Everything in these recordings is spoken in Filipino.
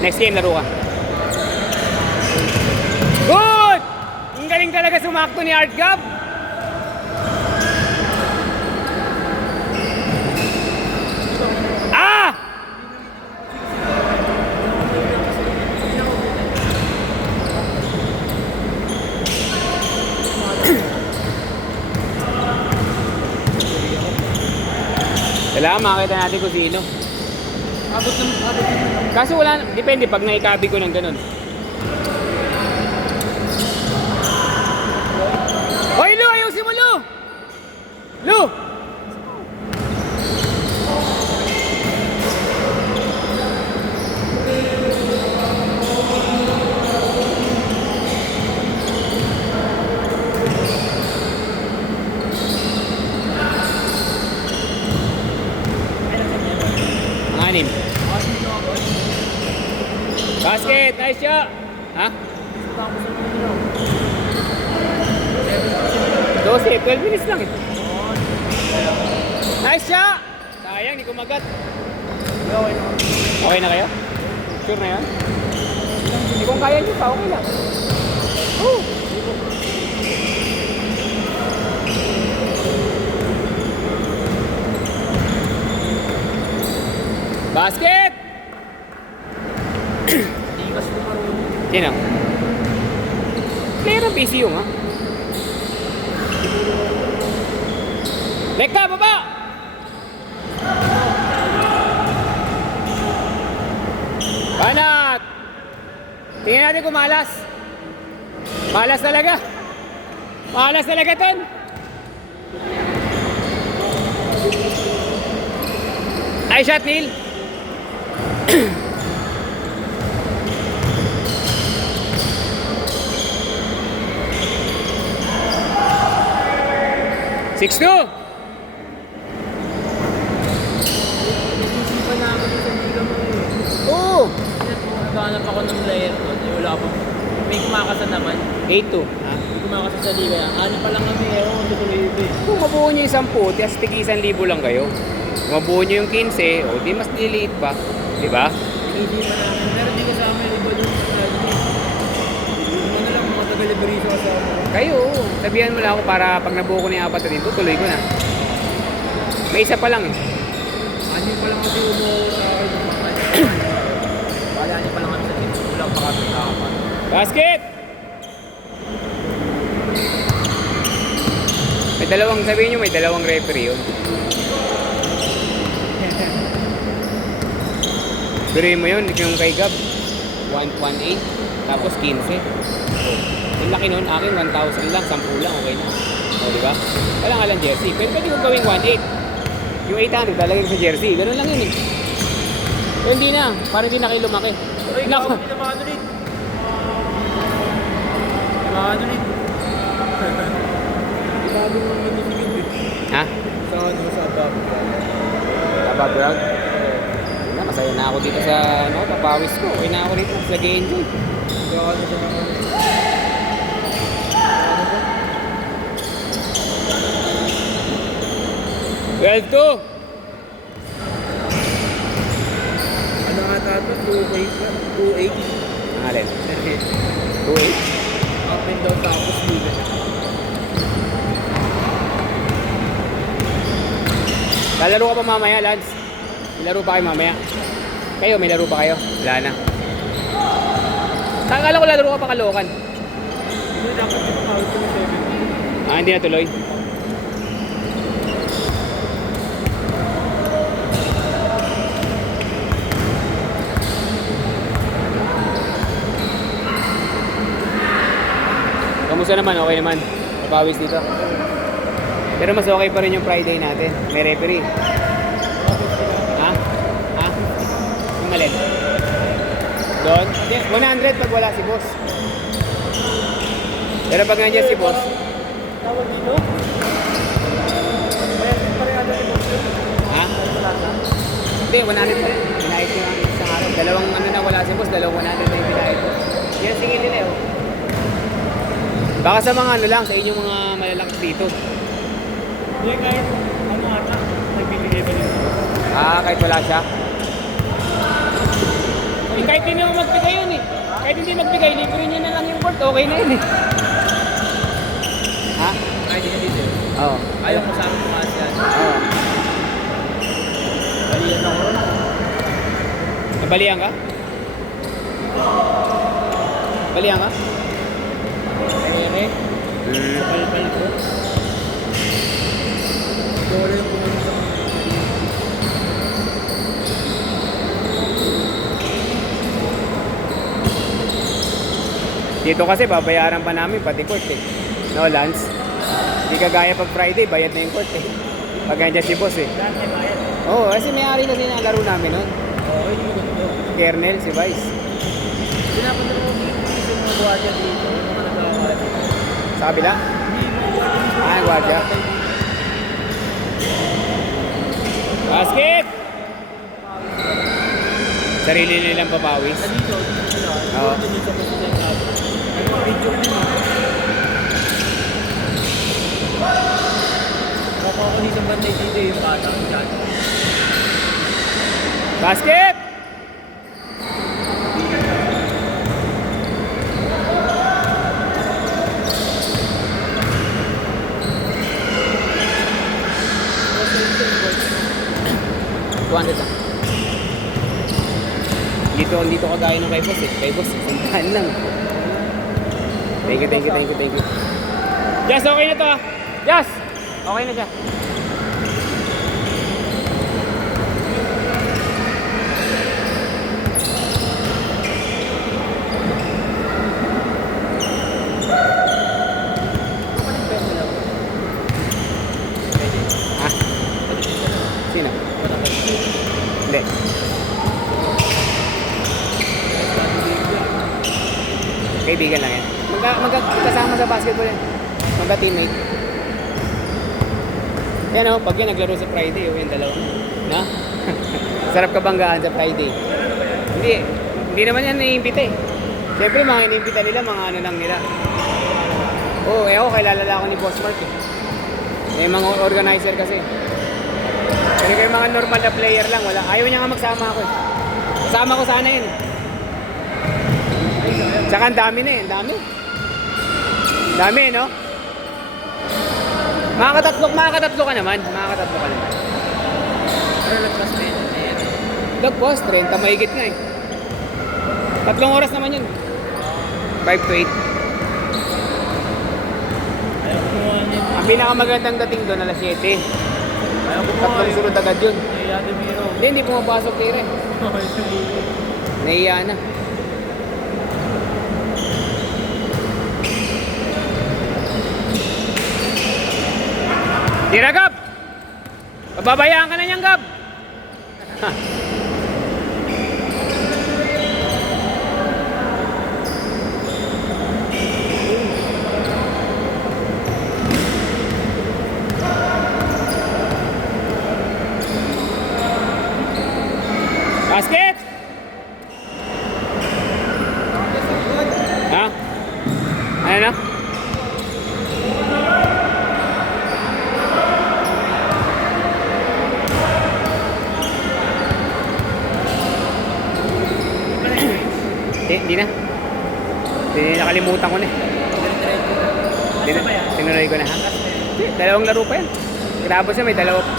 Next game, laro ka. Good! Ang galing talaga sumakto ni Art Gab. Ah! Kailangan makita natin kung sino. Abot ng Kaso wala, depende pag naikabi ko ng ganun. Hoy Lu, ayusin mo Lu! Lu! Anim. Basket, nice shot. Ha? 12, 12 minutes lang eh. Nice shot! Sayang, di kumagat. Okay na kayo? Sure na yan? Hindi kung kaya nyo pa, okay lang. Basket! Sino? Player ng PCU nga. Leka, baba! Banat! Tingnan natin kung malas. Malas talaga. Malas talaga ten. Ay, shot, Neil. 6-2! Isipan namin yung sandigan mo eh. Oo! Naghanap ako ng player doon. Wala pa. May kumakasan naman. 8-2. Ha? May kumakasan sa liga. Ano pa lang kami. Ewan ko tuloy ito eh. Kung mabuo nyo yung 10, tigas tig 1,000 lang kayo. Kung mabuo nyo yung 15, o di mas diliit pa. Diba? Isipan namin. Pero di kasama yung iba doon. Ano lang mga taga-liberiso kasama. Kayo, sabihan mo lang ako para pag nabuo ko na yung 4 na dito, tuloy ko na. May isa pa lang eh. Ano pa lang kasi umuha sa akin. Wala pa lang kami sa team. Kulang pa kami nakapan. Basket! May dalawang, sabihin nyo may dalawang referee yun. Biruin mo yun, yung kay Gab. 1.8, tapos 15. Yung laki nun, akin 1,000 lang, 10 lang, okay na. O, diba? Wala nga lang jersey. Pero pwede kong gawing 1.8. Yung 800, lalagay ko sa jersey. Ganun lang yun eh. Pero hindi na, parang hindi na kayo lumaki. Ay, ikaw, hindi na maano rin. Maano rin. Bago mo nanitigid eh. Ha? Sa ano, sa bago. Sa background? Na, masaya na ako dito sa, ano, papawis ko. Okay na ako dito, nag-enjoy. Kaya ano siya naman. Well, 2. Ano nga tato? 2.8 lang. 2.8. Ang alin? 2.8? Up and down tapos liga. Lalaro ka pa mamaya, lads? May laro pa kayo mamaya? Kayo, may laro pa kayo? Wala na. Akala ko lalaro ka pa Kalokan. Hindi dapat dito kawit ko ng 7. Ah, hindi na tuloy. Kamusta naman? Okay naman. Napawis dito. Pero mas okay pa rin yung Friday natin. May referee. Ha? Ha? Yung malin? Doon? 100 pag wala si boss. Pero pag nandiyan si boss, Tawag dito? Parehado si boss yun. ha? Hindi, 100 pa rin. Pinahit nyo ang isang araw. Dalawang ano na wala si boss, dalawang 100 na yung pinahit. Yan singin nila eh. Baka sa mga ano lang, sa inyong mga malalakas dito. Hindi kahit ano ata, nagbibigay pa rin. Ah, kahit wala siya. kahit hindi mo magbigay yun eh. Kahit hindi magbigay, libre niya na lang yung court. Okay na yun eh. Ha? Kahit hindi dito. Oo. Ayaw mo sa amin mga yan. Oo. Baliyan ako rin. Nabalian ka? Balian ka? Ere. Sa palpal ko. Dole yung pumunta sa mga. Dito kasi babayaran pa namin pati court eh. No, Lance? Hindi kagaya pag Friday, bayad na yung court eh. Pag nandiyan si boss eh. Dati bayad. Oo, kasi may-ari kasi ng laro namin nun. Okay, hindi mo ganito. Si Kernel, si Vice. Pinapunta mo yung mga gwardiya dito. Yung mga nagkakalat. Sa kabila? Hindi mo gwardiya. Ah, gwardiya. Basket! Sarili nilang papawis. Sa dito sila. Oo. Dito sa position na. May mga video din eh. Kapag isang banday dito yung bata ko dyan. Basket! lang. Dito kagaya ng kay boss eh. Kay boss, sintahan lang. Thank you. Jazz, okay na to ah. Jazz! Okay na siya. Ah? Sino? Hindi. Kaibigan lang yan. Magkasama sa basketball yan. Magka-teammate. Yan o, pag yan naglaro sa Friday, yung dalawa. Na? Sarap kabanggaan sa Friday. Hindi naman yan naiimbita eh. Siyempre, mga iniimbita nila, mga ano lang nila. Oo, ako, kilala ako ni Boss Mark eh. May mga organizer kasi. Pero kayo mga normal na player lang, wala. Ayaw niya nga magsama ako eh. Kasama ko sana yun eh. Tsaka ang dami na eh, ang dami. Dami, no? Makakatatlo ka naman. Pero nagpas na yun. Lagpos, 30 mahigit nga eh. 3 oras naman yun. 5 to 8. Ayaw kumuha niya. Ang pinakamagandang dating doon, alas 7. Ayaw kumuha. Tatlong sunod agad yun. Naiya Demiro. Hindi pumapasok kayo rin. Naiya na. Tira, Gab! Pababayaan ka na niyan, Gab! Ha. Basket! Ha? Ano na? Hindi na. Nakalimutan ko na eh. Tinuloy ko na ha. Dalawang laro pa yan. Grabo siya, may dalawa pa.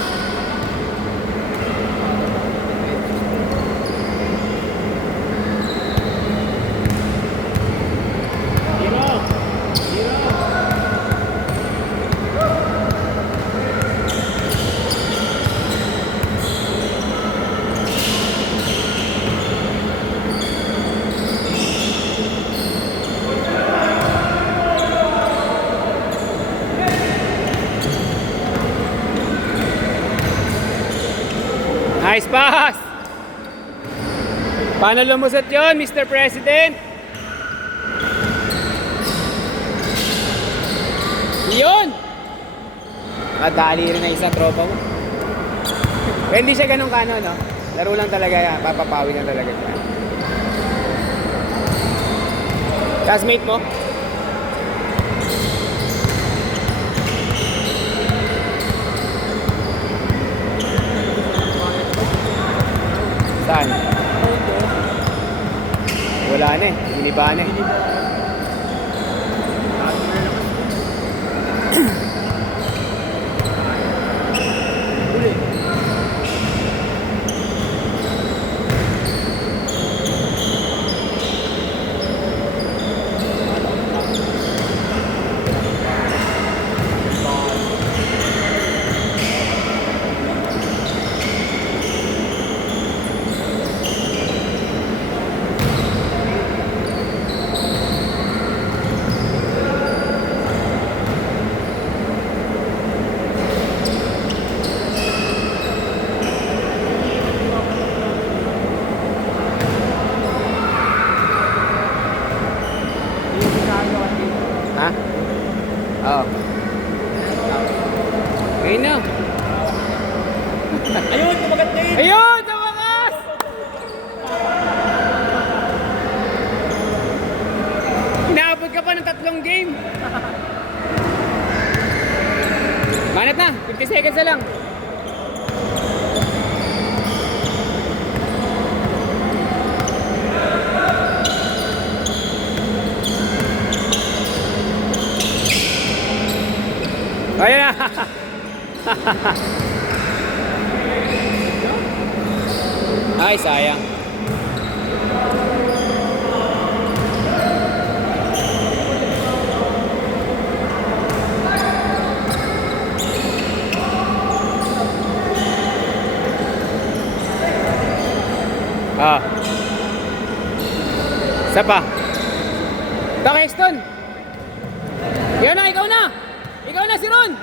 Nice pass! Paano lumusot yun, Mr. President? Yun! Kadali rin na isang tropa mo. Pero hindi siya ganun kano, no? Laro lang talaga yan. Papapawi lang talaga siya. Classmate mo? Saan? na eh. Giniba na eh. Huli. Ha? Oo. Ayun na. Ayun, kumagat na yun. Ayun! Sa wakas! Inaabot ka pa ng 3 game. Manat na. 50 seconds na lang. Ayun na. Ay, sayang. Ah. Isa pa. Ito, Keston. Ikaw na, ikaw na. Ikaw na, si Ron.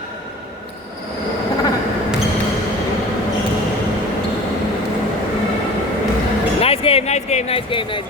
Nice game, nice game, nice game, nice game.